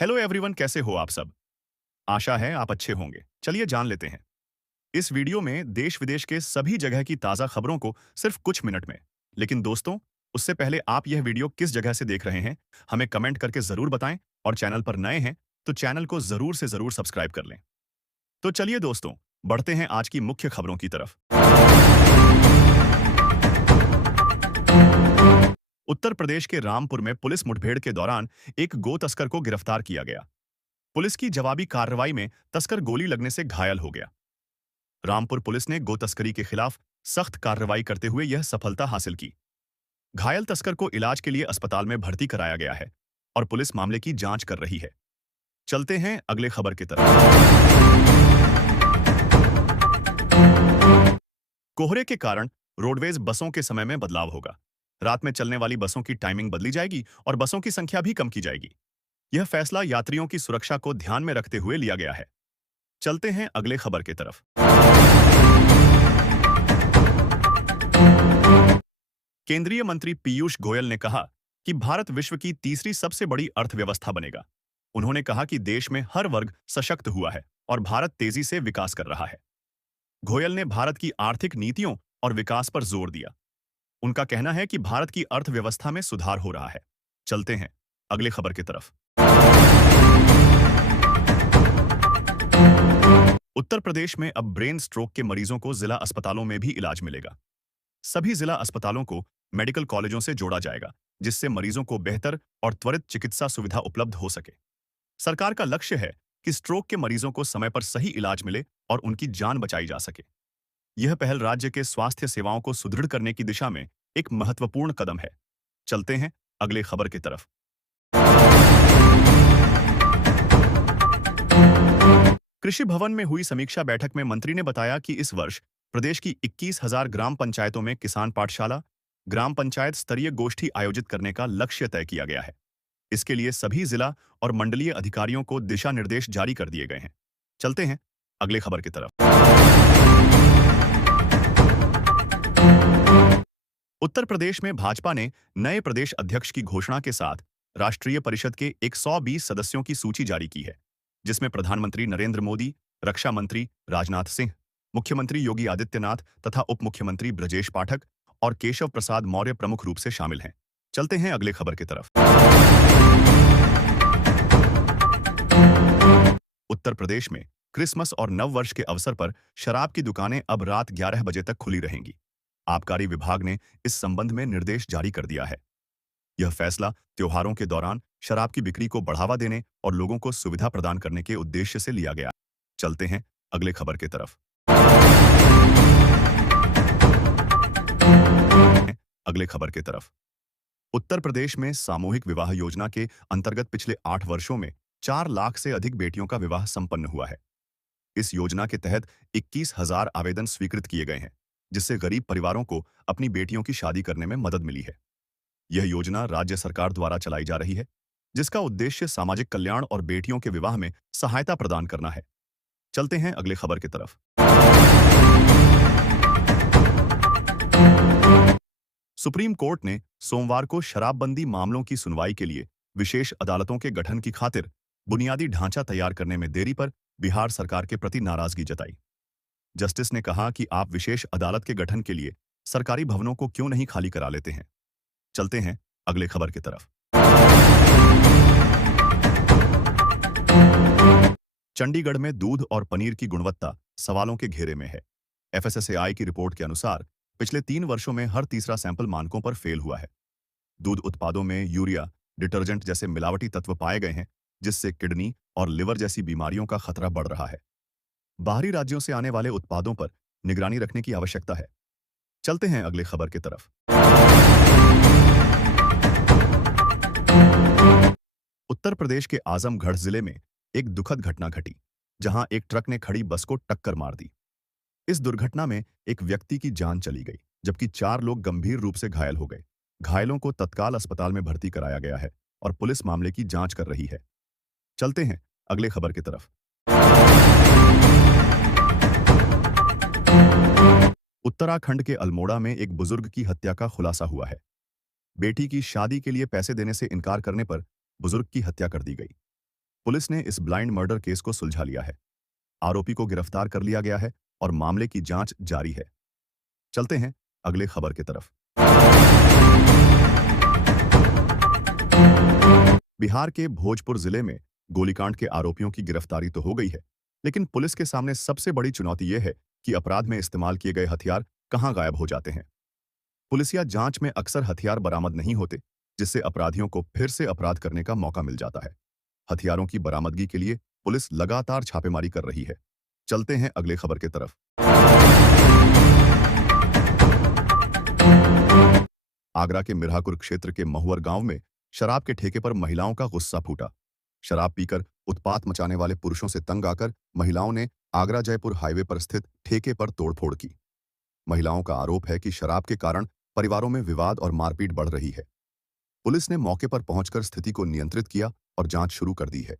Hello everyone, कैसे हो आप सब। आशा है आप अच्छे होंगे। चलिए जान लेते हैं। इस वीडियो में देश विदेश के सभी जगह की ताज़ा खबरों को सिर्फ कुछ मिनट में। लेकिन दोस्तों, उससे पहले आप यह वीडियो किस जगह से देख रहे हैं हमें कमेंट करके ज़रूर बताएं, और चैनल पर नए हैं तो चैनल को ज़रूर से ज़रूर सब्सक्राइब कर लें। तो चलिए दोस्तों, बढ़ते हैं आज की मुख्य खबरों की तरफ। उत्तर प्रदेश के रामपुर में पुलिस मुठभेड़ के दौरान एक गो तस्कर को गिरफ्तार किया गया। पुलिस की जवाबी कार्रवाई में तस्कर गोली लगने से घायल हो गया। रामपुर पुलिस ने गो तस्करी के खिलाफ सख्त कार्रवाई करते हुए यह सफलता हासिल की। घायल तस्कर को इलाज के लिए अस्पताल में भर्ती कराया गया है और पुलिस मामले की जांच कर रही है। चलते हैं अगले खबर की तरफ। कोहरे के कारण रोडवेज बसों के समय में बदलाव होगा। रात में चलने वाली बसों की टाइमिंग बदली जाएगी और बसों की संख्या भी कम की जाएगी। यह फैसला यात्रियों की सुरक्षा को ध्यान में रखते हुए लिया गया है। चलते हैं अगले खबर की तरफ। केंद्रीय मंत्री पीयूष गोयल ने कहा कि भारत विश्व की तीसरी सबसे बड़ी अर्थव्यवस्था बनेगा। उन्होंने कहा कि देश में हर वर्ग सशक्त हुआ है और भारत तेजी से विकास कर रहा है। गोयल ने भारत की आर्थिक नीतियों और विकास पर जोर दिया। उनका कहना है कि भारत की अर्थव्यवस्था में सुधार हो रहा है। चलते हैं अगले खबर की तरफ। उत्तर प्रदेश में अब ब्रेन स्ट्रोक के मरीजों को जिला अस्पतालों में भी इलाज मिलेगा। सभी जिला अस्पतालों को मेडिकल कॉलेजों से जोड़ा जाएगा, जिससे मरीजों को बेहतर और त्वरित चिकित्सा सुविधा उपलब्ध हो सके। सरकार का लक्ष्य है कि स्ट्रोक के मरीजों को समय पर सही इलाज मिले और उनकी जान बचाई जा सके। यह पहल राज्य के स्वास्थ्य सेवाओं को सुदृढ़ करने की दिशा में एक महत्वपूर्ण कदम है। चलते हैं अगले खबर की तरफ। कृषि भवन में हुई समीक्षा बैठक में मंत्री ने बताया कि इस वर्ष प्रदेश की 21,000 ग्राम पंचायतों में किसान पाठशाला, ग्राम पंचायत स्तरीय गोष्ठी आयोजित करने का लक्ष्य तय किया गया है। इसके लिए सभी जिला और मंडलीय अधिकारियों को दिशा निर्देश जारी कर दिए गए हैं। चलते हैं अगले खबर की तरफ। उत्तर प्रदेश में भाजपा ने नए प्रदेश अध्यक्ष की घोषणा के साथ राष्ट्रीय परिषद के 120 सदस्यों की सूची जारी की है, जिसमें प्रधानमंत्री नरेंद्र मोदी, रक्षा मंत्री राजनाथ सिंह, मुख्यमंत्री योगी आदित्यनाथ तथा उप मुख्यमंत्री ब्रजेश पाठक और केशव प्रसाद मौर्य प्रमुख रूप से शामिल हैं। चलते हैं अगले खबर की तरफ। उत्तर प्रदेश में क्रिसमस और नव वर्ष के अवसर पर शराब की दुकानें अब रात 11 बजे तक खुली रहेंगी। आबकारी विभाग ने इस संबंध में निर्देश जारी कर दिया है। यह फैसला त्योहारों के दौरान शराब की बिक्री को बढ़ावा देने और लोगों को सुविधा प्रदान करने के उद्देश्य से लिया गया। चलते हैं अगले खबर की तरफ। अगले खबर की तरफ। उत्तर प्रदेश में सामूहिक विवाह योजना के अंतर्गत पिछले 8 वर्षों में 4 लाख से अधिक बेटियों का विवाह संपन्न हुआ है। इस योजना के तहत 21,000 आवेदन स्वीकृत किए गए हैं, जिससे गरीब परिवारों को अपनी बेटियों की शादी करने में मदद मिली है। यह योजना राज्य सरकार द्वारा चलाई जा रही है, जिसका उद्देश्य सामाजिक कल्याण और बेटियों के विवाह में सहायता प्रदान करना है। चलते हैं अगले खबर की तरफ। सुप्रीम कोर्ट ने सोमवार को शराबबंदी मामलों की सुनवाई के लिए विशेष अदालतों के गठन की खातिर बुनियादी ढांचा तैयार करने में देरी पर बिहार सरकार के प्रति नाराजगी जताई। जस्टिस ने कहा कि आप विशेष अदालत के गठन के लिए सरकारी भवनों को क्यों नहीं खाली करा लेते हैं। चलते हैं अगले खबर की तरफ। चंडीगढ़ में दूध और पनीर की गुणवत्ता सवालों के घेरे में है। एफएसएसएआई की रिपोर्ट के अनुसार पिछले 3 वर्षों में हर तीसरा सैंपल मानकों पर फेल हुआ है। दूध उत्पादों में यूरिया, डिटर्जेंट जैसे मिलावटी तत्व पाए गए हैं, जिससे किडनी और लिवर जैसी बीमारियों का खतरा बढ़ रहा है। बाहरी राज्यों से आने वाले उत्पादों पर निगरानी रखने की आवश्यकता है। चलते हैं अगले खबर की तरफ। उत्तर प्रदेश के आजमगढ़ जिले में एक दुखद घटना घटी, जहां एक ट्रक ने खड़ी बस को टक्कर मार दी। इस दुर्घटना में एक व्यक्ति की जान चली गई, जबकि 4 लोग गंभीर रूप से घायल हो गए। घायलों को तत्काल अस्पताल में भर्ती कराया गया है और पुलिस मामले की जांच कर रही है। चलते हैं अगले खबर की तरफ। उत्तराखंड के अल्मोड़ा में एक बुजुर्ग की हत्या का खुलासा हुआ है। बेटी की शादी के लिए पैसे देने से इनकार करने पर बुजुर्ग की हत्या कर दी गई। पुलिस ने इस ब्लाइंड मर्डर केस को सुलझा लिया है। आरोपी को गिरफ्तार कर लिया गया है और मामले की जांच जारी है। चलते हैं अगले खबर की तरफ। बिहार के भोजपुर जिले में गोलीकांड के आरोपियों की गिरफ्तारी तो हो गई है, लेकिन पुलिस के सामने सबसे बड़ी चुनौती यह है कि अपराध में इस्तेमाल किए गए हथियार कहां गायब हो जाते हैं। पुलिसिया जांच में अक्सर हथियार बरामद नहीं होते, जिससे अपराधियों को फिर से अपराध करने का मौका मिल जाता है। हथियारों की बरामदगी के लिए पुलिस लगातार छापेमारी कर रही है। चलते हैं अगले खबर की तरफ। आगरा के मिर्हापुर क्षेत्र के महुअर गांव में शराब के ठेके पर महिलाओं का गुस्सा फूटा। शराब पीकर उत्पात मचाने वाले पुरुषों से तंग आकर महिलाओं ने आगरा जयपुर हाईवे पर स्थित ठेके पर तोड़फोड़ की। महिलाओं का आरोप है कि शराब के कारण परिवारों में विवाद और मारपीट बढ़ रही है। पुलिस ने मौके पर पहुंचकर स्थिति को नियंत्रित किया और जांच शुरू कर दी है।